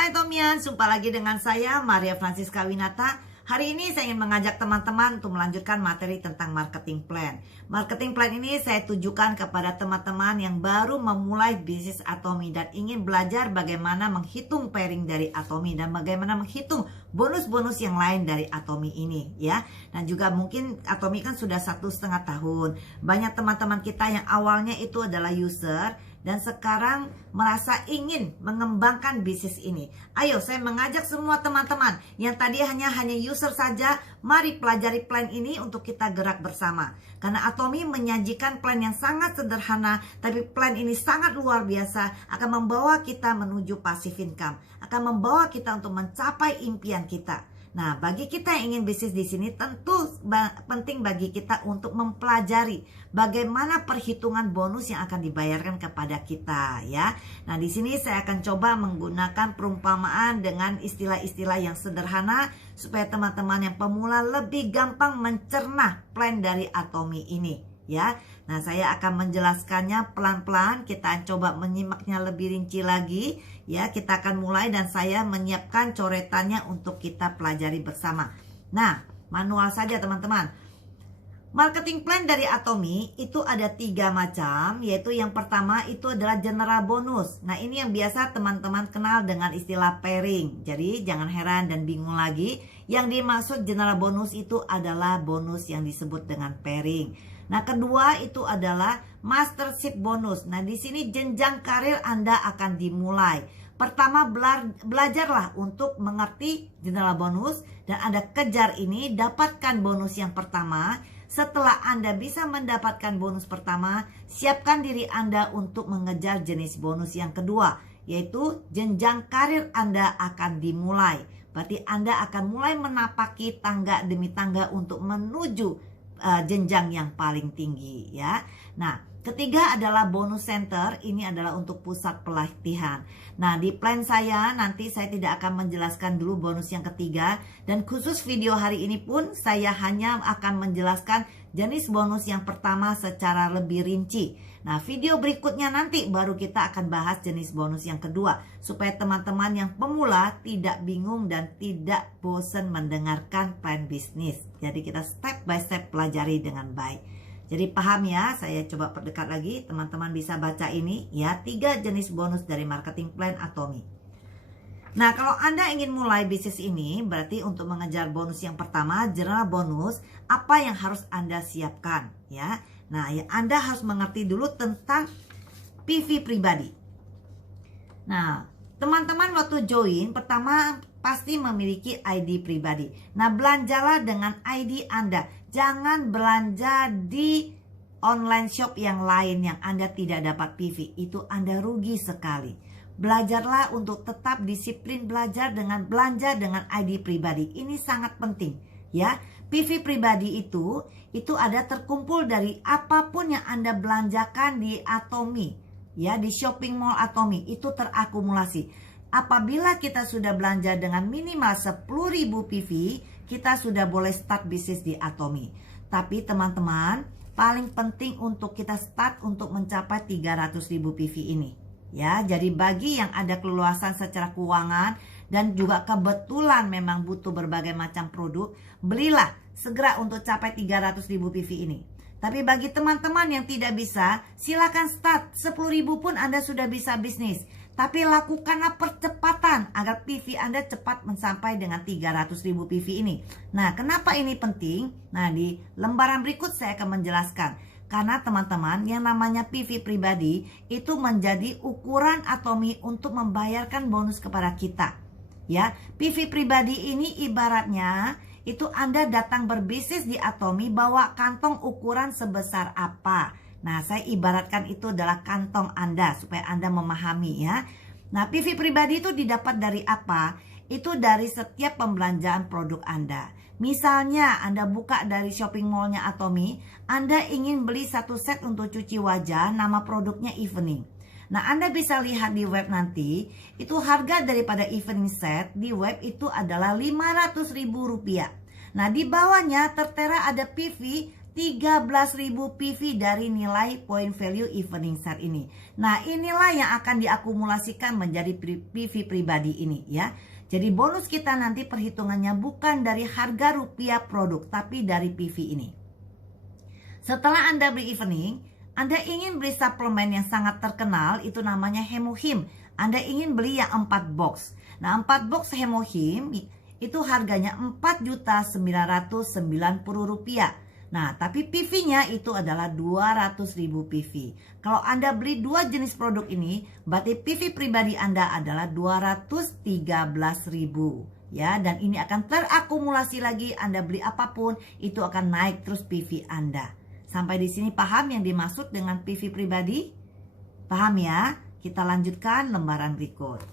Hai Tomian, jumpa lagi dengan saya Maria Francisca Winata. Hari ini saya ingin mengajak teman-teman untuk melanjutkan materi tentang marketing plan. Marketing plan ini saya tujukan kepada teman-teman yang baru memulai bisnis Atomi dan ingin belajar bagaimana menghitung pairing dari Atomi dan bagaimana menghitung bonus-bonus yang lain dari Atomi ini ya. Dan juga mungkin Atomi kan sudah 1,5 tahun. Banyak teman-teman kita yang awalnya itu adalah user dan sekarang merasa ingin mengembangkan bisnis ini. Ayo, saya mengajak semua teman-teman yang tadi hanya user saja, mari pelajari plan ini untuk kita gerak bersama. Karena Atomi menyajikan plan yang sangat sederhana, tapi plan ini sangat luar biasa, akan membawa kita menuju passive income, akan membawa kita untuk mencapai impian kita. Nah, bagi kita yang ingin bisnis di sini tentu penting bagi kita untuk mempelajari bagaimana perhitungan bonus yang akan dibayarkan kepada kita ya. Nah, di sini saya akan coba menggunakan perumpamaan dengan istilah-istilah yang sederhana supaya teman-teman yang pemula lebih gampang mencerna plan dari Atomi ini ya. Nah, saya akan menjelaskannya pelan-pelan. Kita coba menyimaknya lebih rinci lagi ya. Kita akan mulai dan saya menyiapkan coretannya untuk kita pelajari bersama. Nah, manual saja teman-teman. Marketing plan dari Atomi itu ada 3 macam, yaitu yang pertama itu adalah general bonus. Nah, ini yang biasa teman-teman kenal dengan istilah pairing. Jadi jangan heran dan bingung lagi. Yang dimaksud general bonus itu adalah bonus yang disebut dengan pairing. Nah, kedua itu adalah mastership bonus. Nah, di sini jenjang karir Anda akan dimulai. Pertama, belajarlah untuk mengerti general bonus dan Anda kejar ini, dapatkan bonus yang pertama. Setelah Anda bisa mendapatkan bonus pertama, siapkan diri Anda untuk mengejar jenis bonus yang kedua, yaitu jenjang karir Anda akan dimulai. Berarti Anda akan mulai menapaki tangga demi tangga untuk menuju jenjang yang paling tinggi ya. Nah, ketiga adalah bonus center. Ini adalah untuk pusat pelatihan. Nah, di plan saya nanti saya tidak akan menjelaskan dulu bonus yang ketiga. Dan khusus video hari ini pun saya hanya akan menjelaskan jenis bonus yang pertama secara lebih rinci. Nah, video berikutnya nanti baru kita akan bahas jenis bonus yang kedua. Supaya teman-teman yang pemula tidak bingung dan tidak bosan mendengarkan plan bisnis. Jadi kita step by step pelajari dengan baik. Jadi paham ya, saya coba perdekat lagi. Teman-teman bisa baca ini ya, 3 jenis bonus dari marketing plan Atomi. Nah, kalau Anda ingin mulai bisnis ini, berarti untuk mengejar bonus yang pertama, general bonus, apa yang harus Anda siapkan ya. Nah, ya Anda harus mengerti dulu tentang PV pribadi. Nah, teman-teman waktu join, pertama pasti memiliki ID pribadi. Nah, belanjalah dengan ID Anda. Jangan belanja di online shop yang lain yang Anda tidak dapat PV. Itu Anda rugi sekali. Belajarlah untuk tetap disiplin belajar dengan belanja dengan ID pribadi. Ini sangat penting ya. PV pribadi itu ada terkumpul dari apapun yang Anda belanjakan di Atomi ya, di shopping mall Atomi itu terakumulasi. Apabila kita sudah belanja dengan minimal 10.000 PV, kita sudah boleh start bisnis di Atomi. Tapi teman-teman, paling penting untuk kita start untuk mencapai 300.000 PV ini ya. Jadi bagi yang ada keluasan secara keuangan dan juga kebetulan memang butuh berbagai macam produk, belilah segera untuk capai 300.000 PV ini. Tapi bagi teman-teman yang tidak bisa, silakan start 10.000 pun Anda sudah bisa bisnis. Tapi lakukanlah percepatan agar PV Anda cepat mencapai dengan 300.000 PV ini. Nah, kenapa ini penting? Nah, di lembaran berikut saya akan menjelaskan. Karena teman-teman, yang namanya PV pribadi itu menjadi ukuran Atomi untuk membayarkan bonus kepada kita. Ya, PV pribadi ini ibaratnya itu Anda datang berbisnis di Atomi bawa kantong ukuran sebesar apa. Nah, saya ibaratkan itu adalah kantong Anda supaya Anda memahami ya. Nah, PV pribadi itu didapat dari apa? Itu dari setiap pembelanjaan produk Anda. Misalnya Anda buka dari shopping mallnya Atomi, Anda ingin beli 1 set untuk cuci wajah, nama produknya Evening. Nah, Anda bisa lihat di web nanti, itu harga daripada Evening set di web itu adalah Rp500.000. Nah, di bawahnya tertera ada PV 13.000 PV dari nilai point value evening share ini. Nah, inilah yang akan diakumulasikan menjadi PV pribadi ini ya. Jadi bonus kita nanti perhitungannya bukan dari harga rupiah produk, tapi dari PV ini. Setelah Anda beli evening, Anda ingin beli suplemen yang sangat terkenal, itu namanya Hemohim. Anda ingin beli yang 4 box. Nah, 4 box Hemohim itu harganya Rp4.990.000. Nah, tapi PV-nya itu adalah 200.000 PV. Kalau Anda beli 2 jenis produk ini, berarti PV pribadi Anda adalah 213.000. Ya, dan ini akan terakumulasi lagi. Anda beli apapun, itu akan naik terus PV Anda. Sampai di sini paham yang dimaksud dengan PV pribadi? Paham ya? Kita lanjutkan lembaran berikut.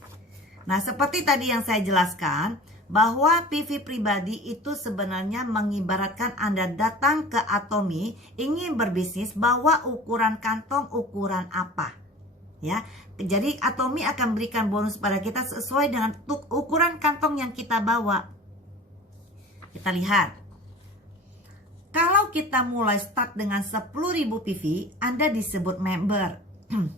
Nah, seperti tadi yang saya jelaskan, bahwa PV pribadi itu sebenarnya mengibaratkan Anda datang ke Atomy ingin berbisnis, bawa ukuran kantong ukuran apa ya. Jadi Atomy akan berikan bonus pada kita sesuai dengan ukuran kantong yang kita bawa. Kita lihat, kalau kita mulai start dengan 10.000 PV, Anda disebut member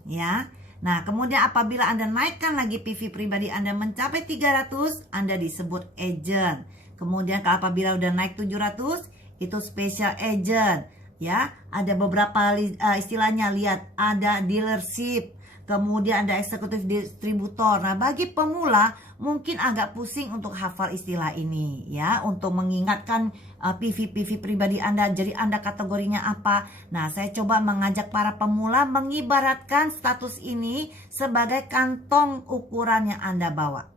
ya. Nah, kemudian apabila Anda naikkan lagi PV pribadi Anda mencapai 300, Anda disebut agent. Kemudian apabila udah naik 700, itu special agent. Ya, ada beberapa istilahnya, lihat, ada dealership, kemudian ada eksekutif distributor. Nah, bagi pemula mungkin agak pusing untuk hafal istilah ini ya, untuk mengingatkan PV pribadi Anda, jadi Anda kategorinya apa. Nah, saya coba mengajak para pemula mengibaratkan status ini sebagai kantong ukuran yang Anda bawa.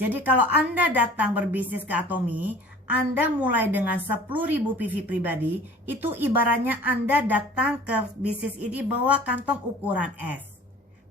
Jadi kalau Anda datang berbisnis ke Atomy, Anda mulai dengan 10.000 PV pribadi, itu ibaratnya Anda datang ke bisnis ini bawa kantong ukuran S.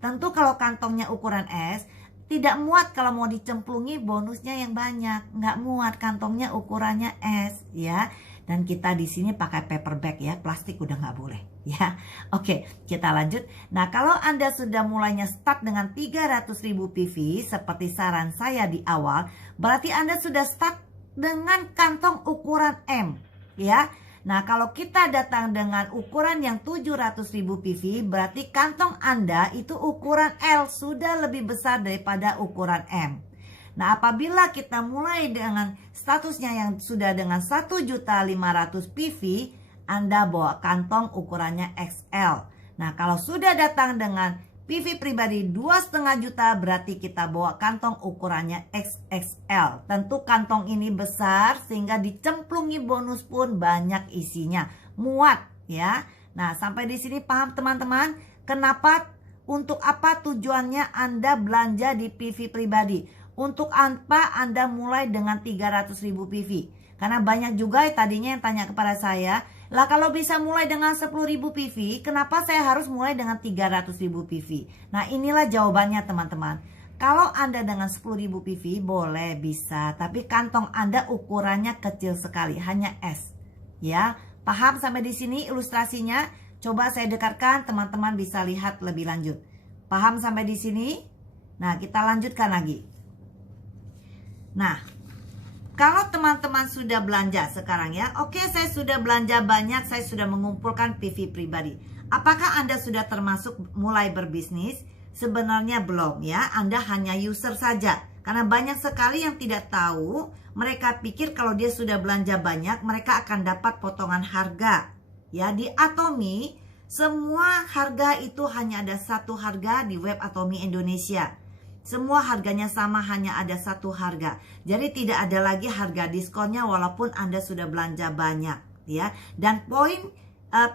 Tentu kalau kantongnya ukuran S, tidak muat kalau mau dicemplungi bonusnya yang banyak, nggak muat, kantongnya ukurannya S ya. Dan kita di sini pakai paper bag ya, plastik udah nggak boleh ya. Oke, kita lanjut. Nah, kalau Anda sudah mulainya start dengan 300.000 PV seperti saran saya di awal, berarti Anda sudah start dengan kantong ukuran M ya. Nah, kalau kita datang dengan ukuran yang 700.000 PV, berarti kantong Anda itu ukuran L, sudah lebih besar daripada ukuran M. Nah, apabila kita mulai dengan statusnya yang sudah dengan 1.500.000 PV, Anda bawa kantong ukurannya XL. Nah, kalau sudah datang dengan PV pribadi 2,5 juta, berarti kita bawa kantong ukurannya XXL. Tentu kantong ini besar sehingga dicemplungi bonus pun banyak isinya, muat ya. Nah, sampai di sini paham teman-teman? Kenapa, untuk apa tujuannya Anda belanja di PV pribadi? Untuk apa Anda mulai dengan 300.000 PV? Karena banyak juga tadinya yang tanya kepada saya, lah kalau bisa mulai dengan 10.000 PV, kenapa saya harus mulai dengan 300.000 PV? Nah, inilah jawabannya teman-teman. Kalau Anda dengan 10.000 PV boleh, bisa, tapi kantong Anda ukurannya kecil sekali, hanya S. Ya, paham sampai di sini ilustrasinya? Coba saya dekatkan, teman-teman bisa lihat lebih lanjut. Paham sampai di sini? Nah, kita lanjutkan lagi. Nah, kalau teman-teman sudah belanja sekarang ya, oke, saya sudah belanja banyak, saya sudah mengumpulkan PV pribadi. Apakah Anda sudah termasuk mulai berbisnis? Sebenarnya belum ya, Anda hanya user saja. Karena banyak sekali yang tidak tahu, mereka pikir kalau dia sudah belanja banyak, mereka akan dapat potongan harga. Ya, di Atomy, semua harga itu hanya ada satu harga di web Atomy Indonesia. Semua harganya sama, hanya ada satu harga. Jadi tidak ada lagi harga diskonnya walaupun Anda sudah belanja banyak ya. Dan poin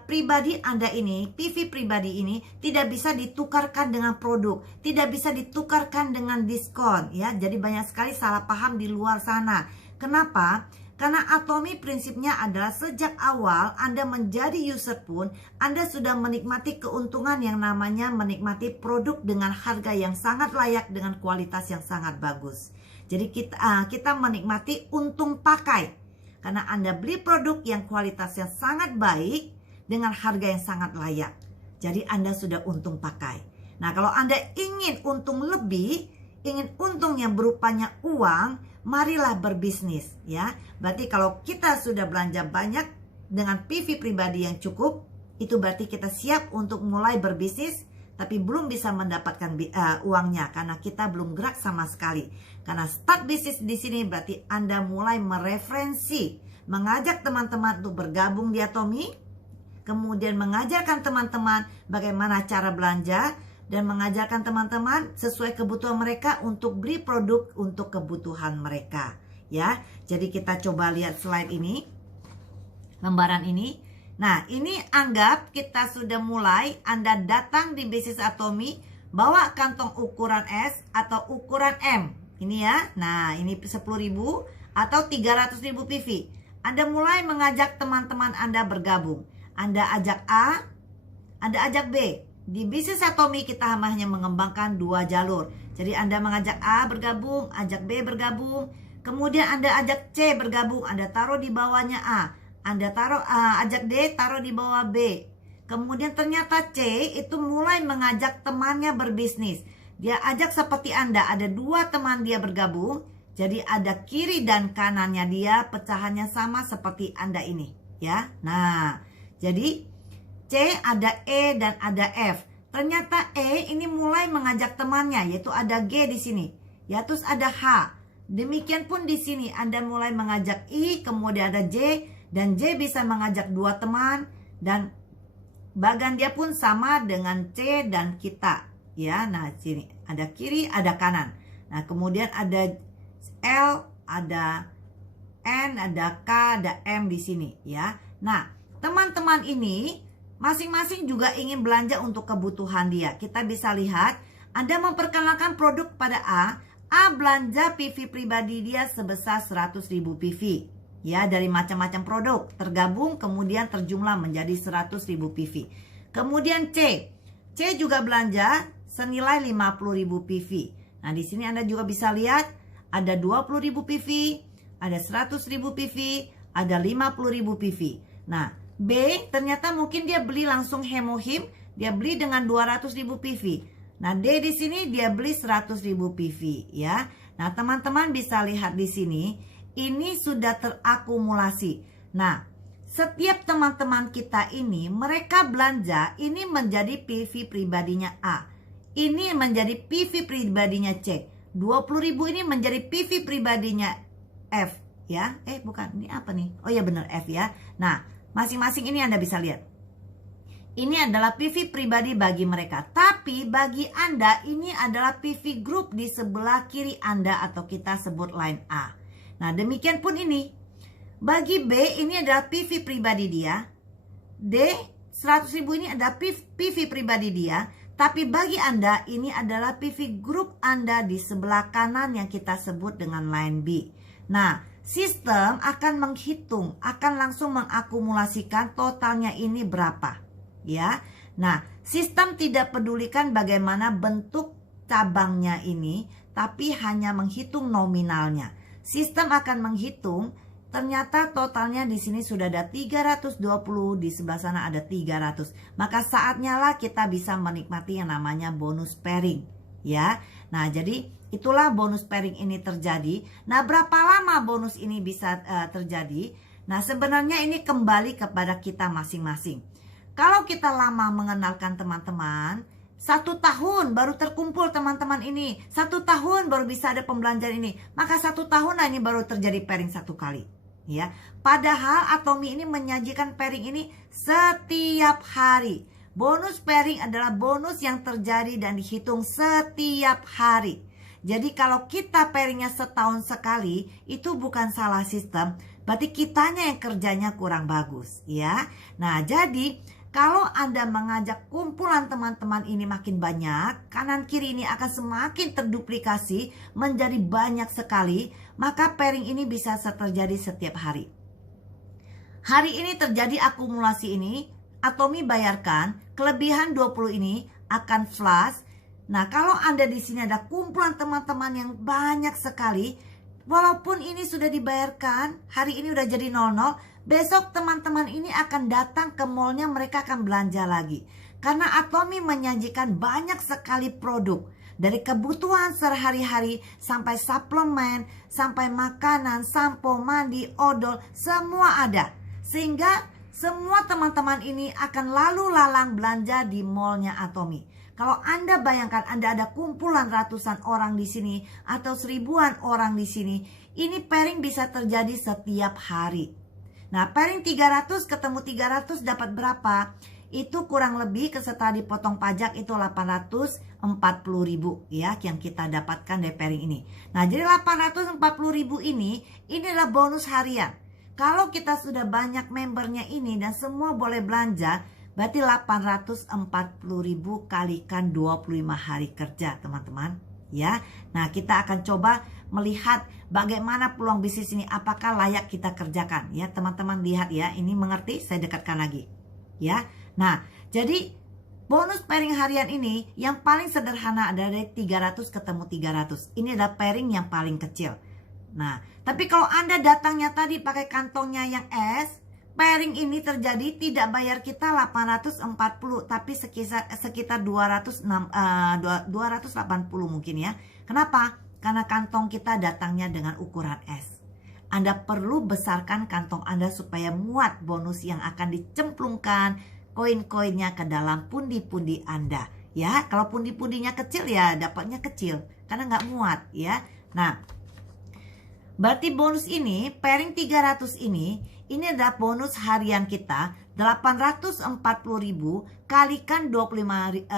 pribadi Anda ini, PV pribadi ini tidak bisa ditukarkan dengan produk, tidak bisa ditukarkan dengan diskon ya. Jadi banyak sekali salah paham di luar sana. Kenapa? Karena Atomy prinsipnya adalah sejak awal Anda menjadi user pun, Anda sudah menikmati keuntungan yang namanya menikmati produk dengan harga yang sangat layak dengan kualitas yang sangat bagus. Jadi kita menikmati untung pakai. Karena Anda beli produk yang kualitasnya sangat baik dengan harga yang sangat layak. Jadi Anda sudah untung pakai. Nah, kalau Anda ingin untung lebih, ingin untung yang berupanya uang, marilah berbisnis ya. Berarti kalau kita sudah belanja banyak dengan PV pribadi yang cukup, itu berarti kita siap untuk mulai berbisnis, tapi belum bisa mendapatkan uangnya karena kita belum gerak sama sekali. Karena start bisnis di sini berarti Anda mulai mereferensi, mengajak teman-teman untuk bergabung di Atomy, kemudian mengajarkan teman-teman bagaimana cara belanja, dan mengajarkan teman-teman sesuai kebutuhan mereka untuk beli produk untuk kebutuhan mereka. Ya, jadi kita coba lihat slide ini, lembaran ini. Nah, ini anggap kita sudah mulai. Anda datang di bisnis Atomy, bawa kantong ukuran S atau ukuran M. Ini ya. Nah, ini 10.000 atau 300.000 PV. Anda mulai mengajak teman-teman Anda bergabung. Anda ajak A, Anda ajak B. Di bisnis Atomy kita hanya mengembangkan 2 jalur. Jadi Anda mengajak A bergabung, ajak B bergabung. Kemudian Anda ajak C bergabung, Anda taruh di bawahnya A. Anda ajak D, taruh di bawah B. Kemudian ternyata C itu mulai mengajak temannya berbisnis. Dia ajak seperti Anda, ada 2 teman dia bergabung. Jadi ada kiri dan kanannya dia, pecahannya sama seperti Anda ini. Ya, nah, jadi C ada E dan ada F. Ternyata E ini mulai mengajak temannya, yaitu ada G di sini. Ya, terus ada H. Demikian pun di sini Anda mulai mengajak I, kemudian ada J, dan J bisa mengajak 2 teman, dan bagan dia pun sama dengan C dan kita. Ya, nah sini ada kiri, ada kanan. Nah, kemudian ada L, ada N, ada K, ada M di sini. Ya, nah teman-teman ini masing-masing juga ingin belanja untuk kebutuhan dia. Kita bisa lihat, Anda memperkenalkan produk pada A belanja PV pribadi dia sebesar 100.000 PV. Ya, dari macam-macam produk tergabung kemudian terjumlah menjadi 100.000 PV. Kemudian C juga belanja senilai 50.000 PV. Nah, di sini Anda juga bisa lihat ada 20.000 PV, ada 100.000 PV, ada 50.000 PV. Nah, B ternyata mungkin dia beli langsung hemohim, dia beli dengan 200.000 PV. Nah, D di sini dia beli 100.000 PV ya. Nah, teman-teman bisa lihat di sini, ini sudah terakumulasi. Nah, setiap teman-teman kita ini mereka belanja ini menjadi PV pribadinya A. Ini menjadi PV pribadinya C. 20.000 ini menjadi PV pribadinya F ya. Bukan, ini apa nih? Oh ya benar, F ya. Nah, masing-masing ini Anda bisa lihat. Ini adalah PV pribadi bagi mereka. Tapi bagi Anda ini adalah PV group di sebelah kiri Anda atau kita sebut line A. Nah, demikian pun ini. Bagi B ini adalah PV pribadi dia. D 100.000 ini adalah PV pribadi dia. Tapi bagi Anda ini adalah PV group Anda di sebelah kanan yang kita sebut dengan line B. Nah, sistem akan menghitung, akan langsung mengakumulasikan totalnya ini berapa. Ya, nah sistem tidak pedulikan bagaimana bentuk cabangnya ini, tapi hanya menghitung nominalnya. Sistem akan menghitung ternyata totalnya di sini sudah ada 320, di sebelah sana ada 300. Maka saatnya lah kita bisa menikmati yang namanya bonus pairing. Ya, nah jadi itulah bonus pairing ini terjadi. Nah, berapa lama bonus ini bisa terjadi? Nah, sebenarnya ini kembali kepada kita masing-masing. Kalau kita lama mengenalkan teman-teman, 1 tahun baru terkumpul teman-teman ini, 1 tahun baru bisa ada pembelanjaan ini, maka 1 tahun ini baru terjadi pairing 1 kali. Ya, padahal Atomy ini menyajikan pairing ini setiap hari. Bonus pairing adalah bonus yang terjadi dan dihitung setiap hari. Jadi kalau kita pairingnya setahun sekali, itu bukan salah sistem, berarti kitanya yang kerjanya kurang bagus. Ya, nah jadi kalau Anda mengajak kumpulan teman-teman ini makin banyak, kanan kiri ini akan semakin terduplikasi menjadi banyak sekali, maka pairing ini bisa terjadi setiap hari. Hari ini terjadi akumulasi ini, Atomy bayarkan, kelebihan 20 ini akan flash. Nah, kalau Anda di sini ada kumpulan teman-teman yang banyak sekali, walaupun ini sudah dibayarkan, hari ini udah jadi 00, besok teman-teman ini akan datang ke mallnya, mereka akan belanja lagi. Karena Atomy menyajikan banyak sekali produk. Dari kebutuhan sehari-hari sampai suplemen, sampai makanan, sampo, mandi, odol, semua ada. Sehingga semua teman-teman ini akan lalu lalang belanja di mallnya Atomy. Kalau Anda bayangkan Anda ada kumpulan ratusan orang di sini atau seribuan orang di sini, ini pairing bisa terjadi setiap hari. Nah, pairing 300 ketemu 300 dapat berapa? Itu kurang lebih setelah dipotong pajak itu 840.000 ya yang kita dapatkan dari pairing ini. Nah, jadi 840.000 ini adalah bonus harian. Kalau kita sudah banyak membernya ini dan semua boleh belanja, berarti 840.000 kalikan 25 hari kerja, teman-teman. Ya, nah kita akan coba melihat bagaimana peluang bisnis ini, apakah layak kita kerjakan. Ya, teman-teman lihat ya, ini mengerti? Saya dekatkan lagi. Ya, nah jadi bonus pairing harian ini yang paling sederhana adalah dari 300 ketemu 300. Ini adalah pairing yang paling kecil. Nah, tapi kalau Anda datangnya tadi pakai kantongnya yang S, pairing ini terjadi tidak bayar kita 840 tapi sekitar 280 mungkin ya. Kenapa? Karena kantong kita datangnya dengan ukuran S. Anda perlu besarkan kantong Anda supaya muat bonus yang akan dicemplungkan koin-koinnya ke dalam pundi-pundi Anda. Ya, kalau pundi-pundinya kecil ya dapatnya kecil karena nggak muat ya. Nah, berarti bonus ini, pairing 300 ini adalah bonus harian kita 840.000 kalikan 25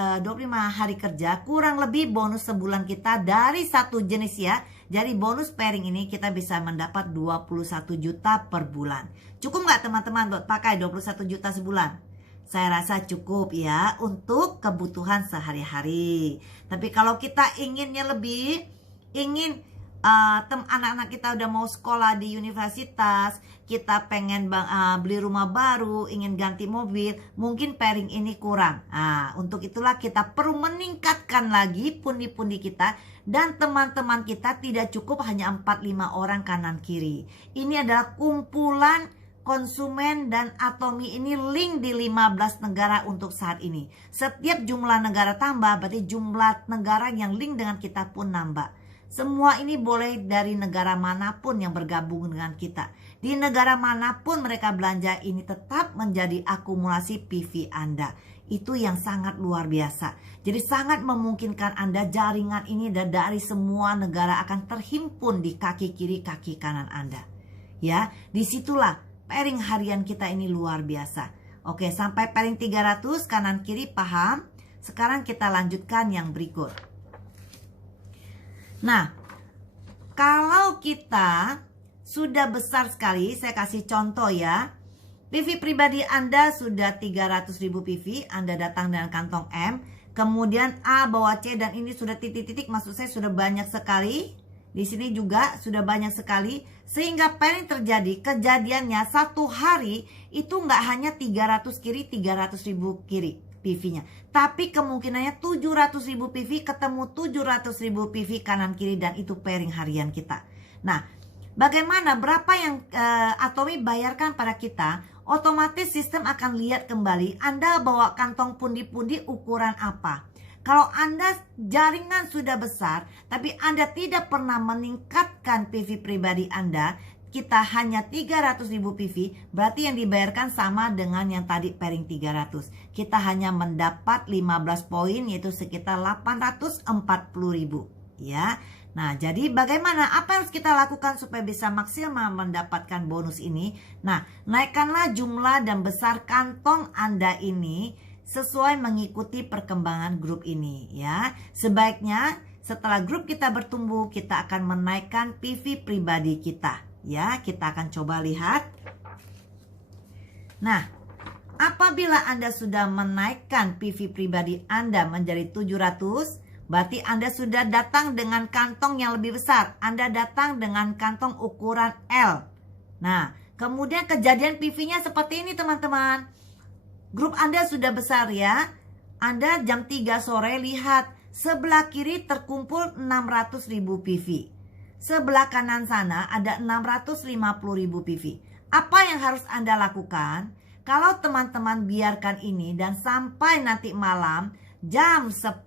hari kerja, kurang lebih bonus sebulan kita dari satu jenis ya. Jadi bonus pairing ini kita bisa mendapat 21 juta per bulan. Cukup nggak teman-teman buat pakai 21 juta sebulan? Saya rasa cukup ya untuk kebutuhan sehari-hari. Tapi kalau kita inginnya lebih, anak-anak kita udah mau sekolah di universitas, kita pengen beli rumah baru, ingin ganti mobil, mungkin pairing ini kurang. Nah, untuk itulah kita perlu meningkatkan lagi pundi-pundi kita, dan teman-teman kita tidak cukup hanya 4-5 orang kanan kiri. Ini adalah kumpulan konsumen dan Atomy ini link di 15 negara untuk saat ini. Setiap jumlah negara tambah, berarti jumlah negara yang link dengan kita pun nambah. Semua ini boleh dari negara manapun yang bergabung dengan kita. Di negara manapun mereka belanja, ini tetap menjadi akumulasi PV Anda. Itu yang sangat luar biasa. Jadi sangat memungkinkan Anda jaringan ini dari semua negara akan terhimpun di kaki kiri, kaki kanan Anda. Ya, disitulah pairing harian kita ini luar biasa. Oke, sampai pairing 300 kanan kiri paham. Sekarang kita lanjutkan yang berikut. Nah, kalau kita sudah besar sekali, saya kasih contoh ya. PV pribadi Anda sudah 300.000 PV, Anda datang dengan kantong M. Kemudian A bawa C dan ini sudah titik-titik, maksud saya sudah banyak sekali. Di sini juga sudah banyak sekali. Sehingga pairing terjadi, kejadiannya satu hari itu nggak hanya 300 kiri, 300.000 kiri PV-nya. Tapi kemungkinannya 700.000 PV ketemu 700.000 PV kanan kiri, dan itu pairing harian kita. Nah, bagaimana berapa yang Atomy bayarkan pada kita? Otomatis sistem akan lihat kembali Anda bawa kantong pundi-pundi ukuran apa. Kalau Anda jaringan sudah besar tapi Anda tidak pernah meningkatkan PV pribadi Anda, kita hanya 300.000 PV, berarti yang dibayarkan sama dengan yang tadi pairing 300. Kita hanya mendapat 15 poin, yaitu sekitar 840.000 ya. Nah, jadi bagaimana? Apa yang harus kita lakukan supaya bisa maksimal mendapatkan bonus ini? Nah, naikkanlah jumlah dan besar kantong Anda ini sesuai mengikuti perkembangan grup ini ya. Sebaiknya setelah grup kita bertumbuh, kita akan menaikkan PV pribadi kita. Ya, kita akan coba lihat. Nah, apabila Anda sudah menaikkan PV pribadi Anda menjadi 700, berarti Anda sudah datang dengan kantong yang lebih besar. Anda datang dengan kantong ukuran L. Nah, kemudian kejadian PV-nya seperti ini teman-teman. Grup Anda sudah besar ya. Anda jam 3 sore lihat sebelah kiri terkumpul 600.000 PV. Sebelah kanan sana ada 650.000 PV. Apa yang harus Anda lakukan? Kalau teman-teman biarkan ini dan sampai nanti malam jam 10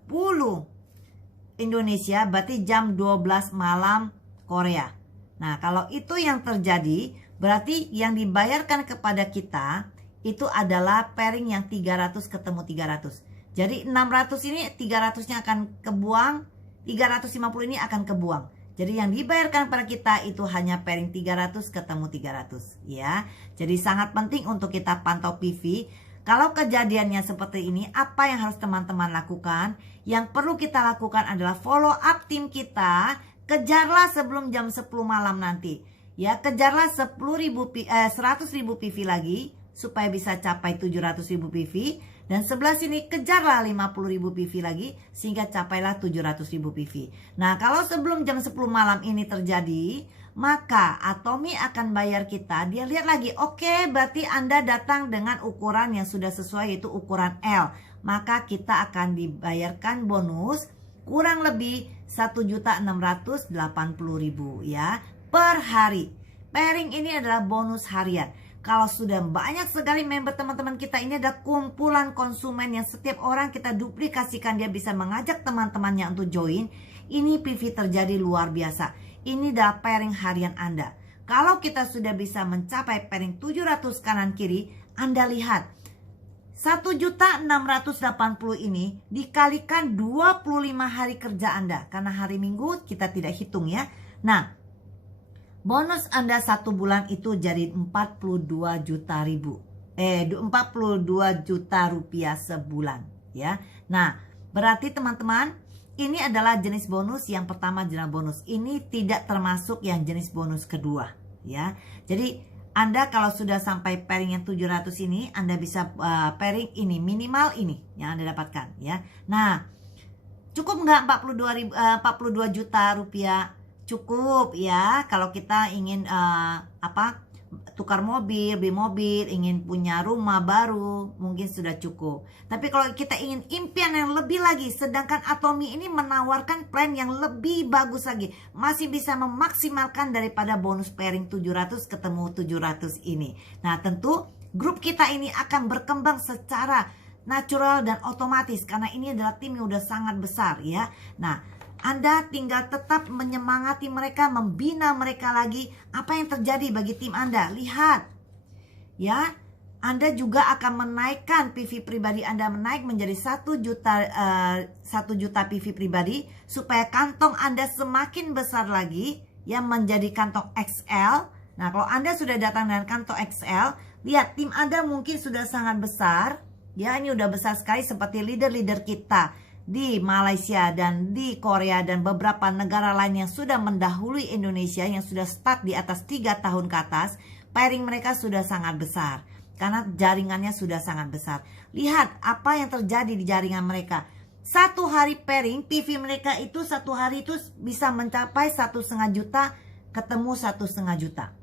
Indonesia, berarti jam 12 malam Korea. Nah, kalau itu yang terjadi, berarti yang dibayarkan kepada kita itu adalah pairing yang 300 ketemu 300. Jadi 600 ini 300-nya akan kebuang, 350 ini akan kebuang. Jadi yang dibayarkan pada kita itu hanya pairing 300 ketemu 300 ya. Jadi sangat penting untuk kita pantau PV. Kalau kejadiannya seperti ini, apa yang harus teman-teman lakukan? Yang perlu kita lakukan adalah follow up tim kita. Kejarlah sebelum jam 10 malam nanti. Ya, kejarlah 100.000 PV lagi supaya bisa capai 700.000 PV. Dan sebelah sini kejarlah 50.000 PV lagi sehingga capailah 700.000 PV. Nah, kalau sebelum jam 10 malam ini terjadi, maka Atomy akan bayar kita. Dia lihat lagi, oke, berarti Anda datang dengan ukuran yang sudah sesuai, yaitu ukuran L. Maka kita akan dibayarkan bonus kurang lebih 1.680.000 ya per hari. Pairing ini adalah bonus harian. Kalau sudah banyak sekali member teman-teman kita, ini ada kumpulan konsumen yang setiap orang kita duplikasikan, dia bisa mengajak teman-temannya untuk join. Ini PV terjadi luar biasa. Ini adalah pairing harian Anda. Kalau kita sudah bisa mencapai pairing 700 kanan kiri, Anda lihat 1.680 ini dikalikan 25 hari kerja Anda. Karena hari Minggu kita tidak hitung ya. Nah, bonus Anda 1 bulan itu jadi 42 juta rupiah sebulan ya. Nah, berarti teman-teman, ini adalah jenis bonus yang pertama, jenis bonus. Ini tidak termasuk yang jenis bonus kedua ya. Jadi Anda kalau sudah sampai pairing yang 700 ini, Anda bisa pairing ini, minimal ini yang Anda dapatkan ya. Nah, cukup nggak 42 juta rupiah? Cukup ya, kalau kita ingin tukar mobil, beli mobil, ingin punya rumah baru, mungkin sudah cukup. Tapi kalau kita ingin impian yang lebih lagi, sedangkan Atomy ini menawarkan plan yang lebih bagus lagi, masih bisa memaksimalkan daripada bonus pairing 700 ketemu 700 ini. Nah, tentu grup kita ini akan berkembang secara natural dan otomatis karena ini adalah tim yang udah sangat besar ya. Nah, Anda tinggal tetap menyemangati mereka, membina mereka lagi. Apa yang terjadi bagi tim Anda? Lihat ya, Anda juga akan menaikkan PV pribadi Anda menaik menjadi 1 juta PV pribadi supaya kantong Anda semakin besar lagi ya, menjadi kantong XL. Nah, kalau Anda sudah datang dengan kantong XL, lihat tim Anda mungkin sudah sangat besar ya, ini udah besar sekali seperti leader-leader kita di Malaysia dan di Korea dan beberapa negara lain yang sudah mendahului Indonesia, yang sudah start di atas 3 tahun ke atas. Pairing mereka sudah sangat besar karena jaringannya sudah sangat besar. Lihat apa yang terjadi di jaringan mereka. 1 hari pairing, PV mereka itu 1 hari itu bisa mencapai 1,5 juta ketemu 1,5 juta.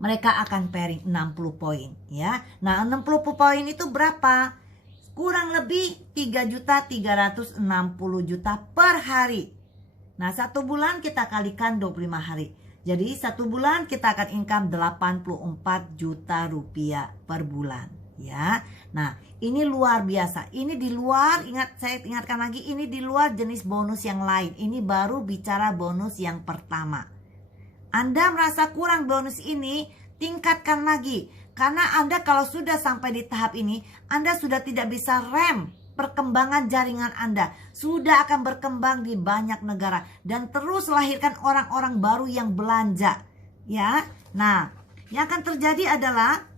Mereka akan pairing 60 poin ya. Nah, 60 poin itu berapa? Kurang lebih 3.360.000 per hari. Nah, 1 bulan kita kalikan 25 hari. Jadi 1 bulan kita akan income 84 juta rupiah per bulan ya. Nah, ini luar biasa. Ini di luar, saya ingatkan lagi, ini di luar jenis bonus yang lain. Ini baru bicara bonus yang pertama. Anda merasa kurang bonus ini, tingkatkan lagi. Karena Anda kalau sudah sampai di tahap ini, Anda sudah tidak bisa rem perkembangan jaringan Anda. Sudah akan berkembang di banyak negara dan terus lahirkan orang-orang baru yang belanja. Ya. Nah, yang akan terjadi adalah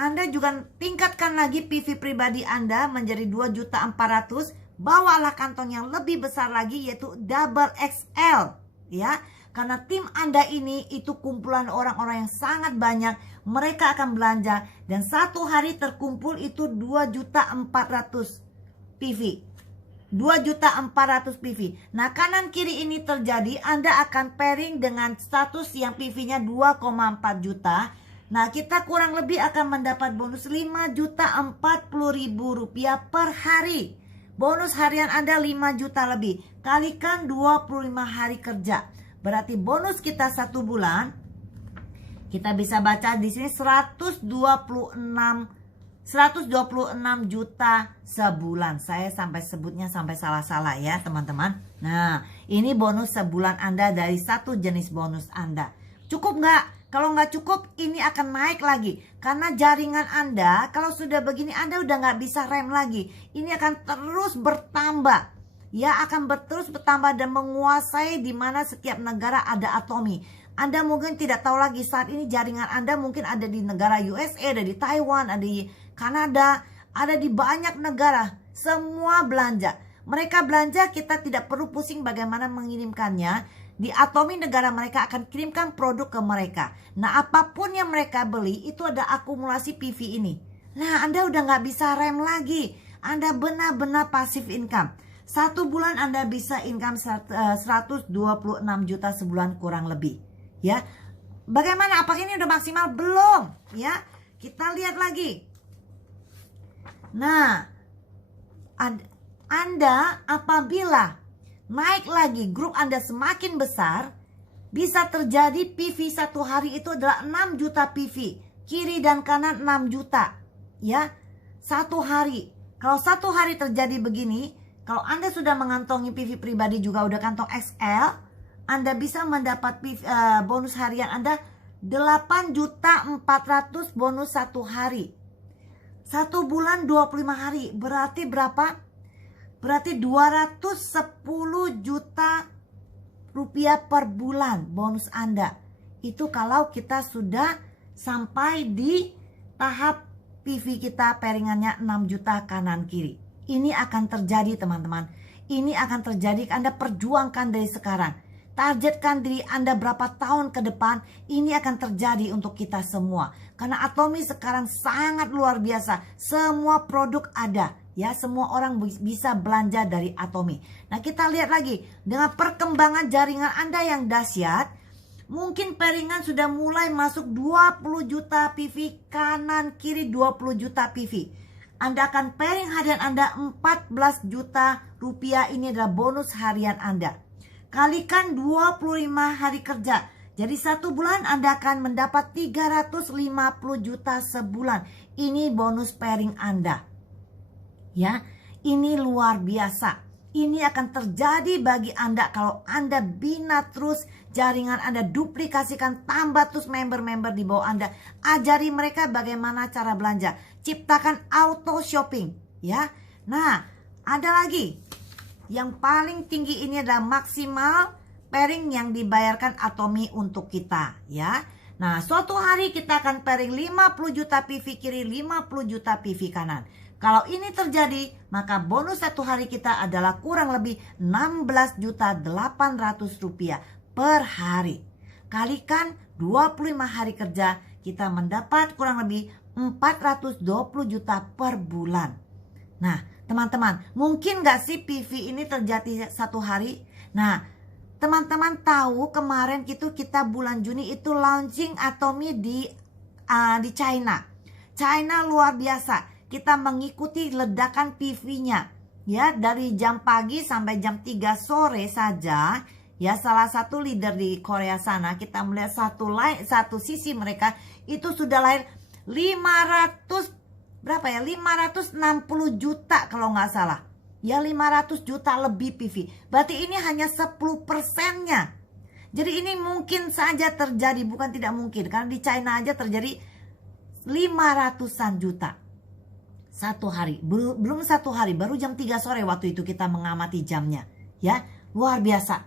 Anda juga tingkatkan lagi PV pribadi Anda menjadi 2.400.000. Bawalah kantong yang lebih besar lagi, yaitu double XL. Ya. Karena tim Anda ini itu kumpulan orang-orang yang sangat banyak. Mereka akan belanja dan 1 hari terkumpul itu 2.400.000 PV. 2.400.000 PV. Nah, kanan kiri ini terjadi, Anda akan pairing dengan status yang PV-nya 2,4 juta. Nah, kita kurang lebih akan mendapat bonus 5.040.000 rupiah per hari. Bonus harian Anda 5 juta lebih. Kalikan 25 hari kerja. Berarti bonus kita 1 bulan, kita bisa baca di sini 126 juta sebulan. Saya sampai sebutnya sampai salah-salah ya teman-teman. Nah, ini bonus sebulan Anda dari 1 jenis bonus Anda. Cukup nggak? Kalau nggak cukup, ini akan naik lagi. Karena jaringan Anda, kalau sudah begini, Anda udah nggak bisa rem lagi. Ini akan terus bertambah. Ya, akan terus bertambah dan menguasai di mana setiap negara ada Atomi. Anda mungkin tidak tahu lagi saat ini jaringan Anda mungkin ada di negara USA, ada di Taiwan, ada di Kanada, ada di banyak negara. Semua belanja. Mereka belanja, kita tidak perlu pusing bagaimana mengirimkannya. Di Atomi negara mereka akan kirimkan produk ke mereka. Nah, apapun yang mereka beli itu ada akumulasi PV ini. Nah, Anda udah nggak bisa rem lagi. Anda benar-benar passive income. 1 bulan Anda bisa income 126 juta sebulan kurang lebih. Ya, bagaimana? Apakah ini udah maksimal? Belum. Ya, kita lihat lagi. Nah, Anda apabila naik lagi, grup Anda semakin besar, bisa terjadi PV satu hari itu adalah 6 juta PV. Kiri dan kanan 6 juta. Ya, satu hari. Kalau satu hari terjadi begini, kalau Anda sudah mengantongi PV pribadi juga udah kantong XL, Anda bisa mendapat bonus harian Anda 8.400.000 bonus satu hari. 1 bulan 25 hari. Berarti berapa? Berarti 210 juta rupiah per bulan bonus Anda. Itu kalau kita sudah sampai di tahap PV kita pairingannya 6 juta kanan kiri. Ini akan terjadi teman-teman. Ini akan terjadi, Anda perjuangkan dari sekarang. Targetkan diri Anda berapa tahun ke depan, ini akan terjadi untuk kita semua. Karena Atomi sekarang sangat luar biasa. Semua produk ada. Ya, semua orang bisa belanja dari Atomi. Nah, kita lihat lagi. Dengan perkembangan jaringan Anda yang dahsyat, mungkin pairingan sudah mulai masuk 20 juta PV, kanan kiri 20 juta PV. Anda akan pairing harian Anda 14 juta rupiah. Ini adalah bonus harian Anda. Kalikan 25 hari kerja. Jadi 1 bulan Anda akan mendapat 350 juta sebulan. Ini bonus pairing Anda. Ya, ini luar biasa. Ini akan terjadi bagi Anda kalau Anda bina terus jaringan Anda, duplikasikan, tambah terus member-member di bawah Anda. Ajari mereka bagaimana cara belanja. Ciptakan auto shopping, ya. Nah, ada lagi. Yang paling tinggi ini adalah maksimal pairing yang dibayarkan Atomi untuk kita, ya. Nah, suatu hari kita akan pairing 50 juta PV kiri, 50 juta PV kanan. Kalau ini terjadi, maka bonus satu hari kita adalah kurang lebih 16.800.000 rupiah per hari. Kalikan 25 hari kerja, kita mendapat kurang lebih 420 juta per bulan. Nah, teman-teman, mungkin gak sih PV ini terjadi satu hari? Nah, teman-teman tahu kemarin itu kita bulan Juni itu launching Atomi di China. China luar biasa. Kita mengikuti ledakan PV-nya. Ya, dari jam pagi sampai jam 3 sore saja. Ya, salah satu leader di Korea sana, kita melihat satu sisi mereka itu sudah lahir 560 juta kalau nggak salah. Ya, 500 juta lebih PV. Berarti ini hanya 10%-nya. Jadi ini mungkin saja terjadi, bukan tidak mungkin. Karena di China aja terjadi 500-an juta. Satu hari, belum satu hari, baru jam 3 sore waktu itu kita mengamati jamnya. Ya, luar biasa.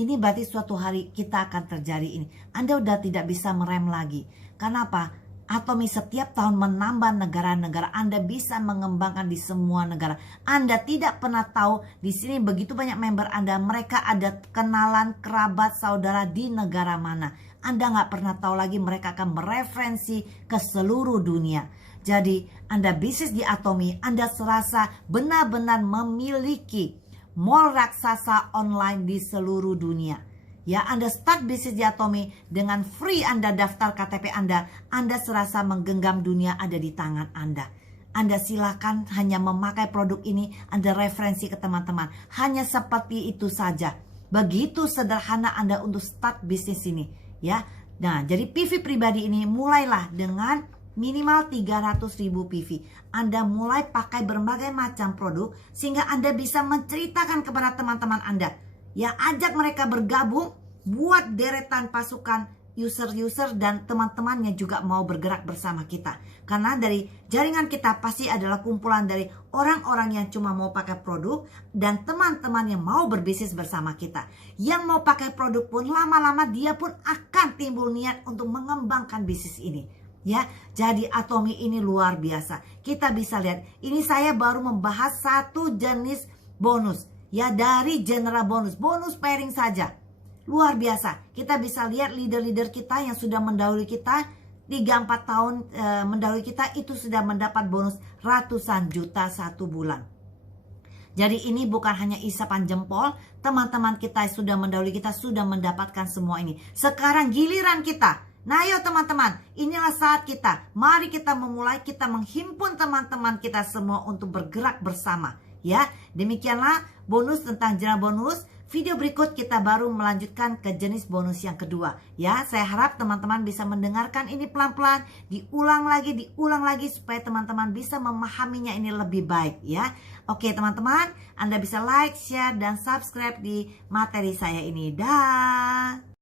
Ini berarti suatu hari kita akan terjadi ini. Anda udah tidak bisa merem lagi. Karena apa? Atomi setiap tahun menambah negara-negara. Anda bisa mengembangkan di semua negara. Anda tidak pernah tahu di sini begitu banyak member Anda. Mereka ada kenalan, kerabat, saudara di negara mana. Anda nggak pernah tahu lagi, mereka akan mereferensi ke seluruh dunia. Jadi Anda bisnis di Atomi, Anda serasa benar-benar memiliki mall raksasa online di seluruh dunia. Ya, Anda start bisnis di Atomi dengan free Anda daftar KTP Anda serasa menggenggam dunia ada di tangan Anda. Anda silakan hanya memakai produk ini, Anda referensi ke teman-teman. Hanya seperti itu saja. Begitu sederhana Anda untuk start bisnis ini, ya. Nah, jadi PV pribadi ini mulailah dengan minimal 300.000 PV. Anda mulai pakai berbagai macam produk sehingga Anda bisa menceritakan kepada teman-teman Anda. Ya, ajak mereka bergabung, buat deretan pasukan user-user dan teman-temannya juga mau bergerak bersama kita. Karena dari jaringan kita pasti adalah kumpulan dari orang-orang yang cuma mau pakai produk dan teman-teman yang mau berbisnis bersama kita. Yang mau pakai produk pun lama-lama dia pun akan timbul niat untuk mengembangkan bisnis ini. Ya, jadi Atomy ini luar biasa. Kita bisa lihat, ini saya baru membahas satu jenis bonus. Ya, dari general bonus pairing saja. Luar biasa. Kita bisa lihat leader-leader kita yang sudah mendahului kita 3-4 tahun mendahului kita itu sudah mendapat bonus ratusan juta satu bulan. Jadi ini bukan hanya isapan jempol, teman-teman kita yang sudah mendahului kita sudah mendapatkan semua ini. Sekarang giliran kita. Nah ayo teman-teman, inilah saat kita. Mari kita memulai, kita menghimpun teman-teman kita semua untuk bergerak bersama. Ya, demikianlah bonus tentang general bonus. Video berikut kita baru melanjutkan ke jenis bonus yang kedua. Ya, saya harap teman-teman bisa mendengarkan ini pelan-pelan, diulang lagi supaya teman-teman bisa memahaminya ini lebih baik ya. Oke teman-teman, Anda bisa like, share, dan subscribe di materi saya ini. Dah.